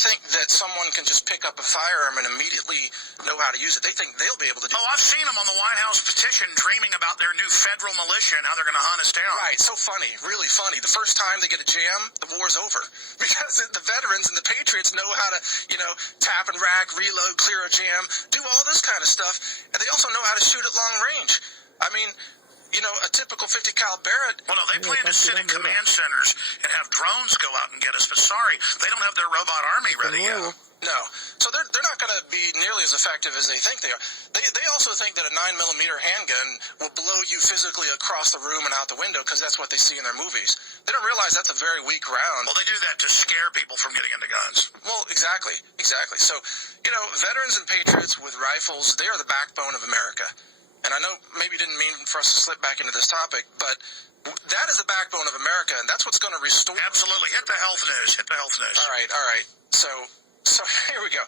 think that someone can just pick up a firearm and immediately know how to use it. They think they'll be able to do it. Oh, I've seen them on the White House petition dreaming about their new federal militia and how they're going to hunt us down. Right, so funny, really funny. The first time they get a jam, the war's over. Because the veterans and the patriots know how to, tap and rack, reload, clear a jam, do all this kind of stuff. And they also know how to shoot at long range. I mean, a typical 50 cal Barrett. Well, no, they plan to sit in command centers and have drones go out and get us. But sorry, they don't have their robot army ready yet. No. So they're not going to be nearly as effective as they think they are. They also think that a 9mm handgun will blow you physically across the room and out the window because that's what they see in their movies. They don't realize that's a very weak round. Well, they do that to scare people from getting into guns. Well, exactly. So, veterans and patriots with rifles, they are the backbone of America. And I know maybe didn't mean for us to slip back into this topic, but that is the backbone of America, and that's what's going to restore. Absolutely. Hit the health news. All right. So here we go.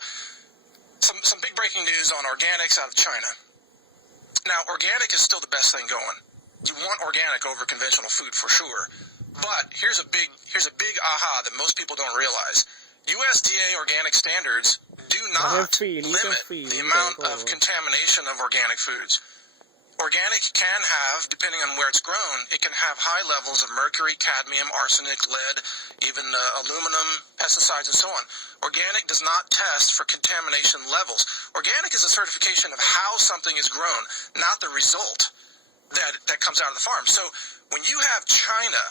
Some big breaking news on organics out of China. Now, organic is still the best thing going. You want organic over conventional food for sure. But here's a big aha that most people don't realize. USDA organic standards do not limit the amount of contamination of organic foods. Organic can have, depending on where it's grown, it can have high levels of mercury, cadmium, arsenic, lead, even aluminum, pesticides, and so on. Organic does not test for contamination levels. Organic is a certification of how something is grown, not the result that comes out of the farm. So when you have China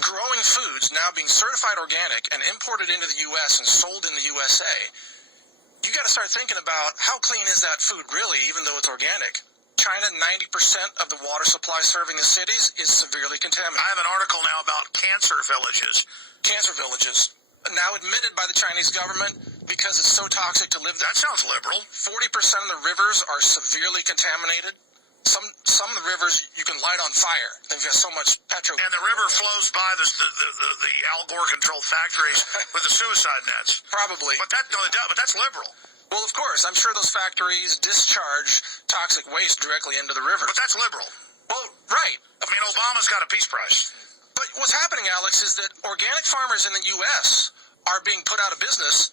growing foods now being certified organic and imported into the U.S. and sold in the USA, you got to start thinking about how clean is that food really, even though it's organic. China, 90% of the water supply serving the cities is severely contaminated. I have an article now about cancer villages. Cancer villages, now admitted by the Chinese government because it's so toxic to live there. That sounds liberal. 40% of the rivers are severely contaminated. Some of the rivers you can light on fire. They've got so much petrol. And the river flows by the Al Gore controlled factories with the suicide nets. Probably. But that's liberal. Well, of course, I'm sure those factories discharge toxic waste directly into the river. But that's liberal. Well, right. I mean, Obama's got a peace prize. But what's happening, Alex, is that organic farmers in the U.S. are being put out of business.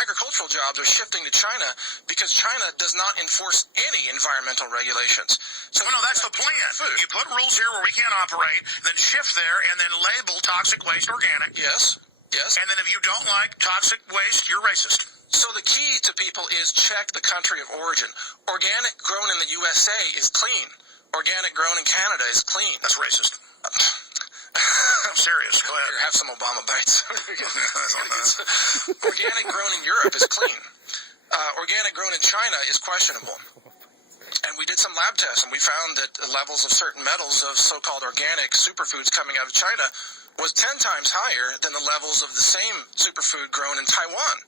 Agricultural jobs are shifting to China because China does not enforce any environmental regulations. So no, that's the plan. You put rules here where we can't operate, then shift there, and then label toxic waste organic. Yes. And then if you don't like toxic waste, you're racist. So the key to people is check the country of origin. Organic grown in the USA is clean. Organic grown in Canada is clean. That's racist. I'm serious. Go ahead. Here, have some Obama bites. Organic grown in Europe is clean. Organic grown in China is questionable. And we did some lab tests, and we found that the levels of certain metals of so-called organic superfoods coming out of China was 10 times higher than the levels of the same superfood grown in Taiwan.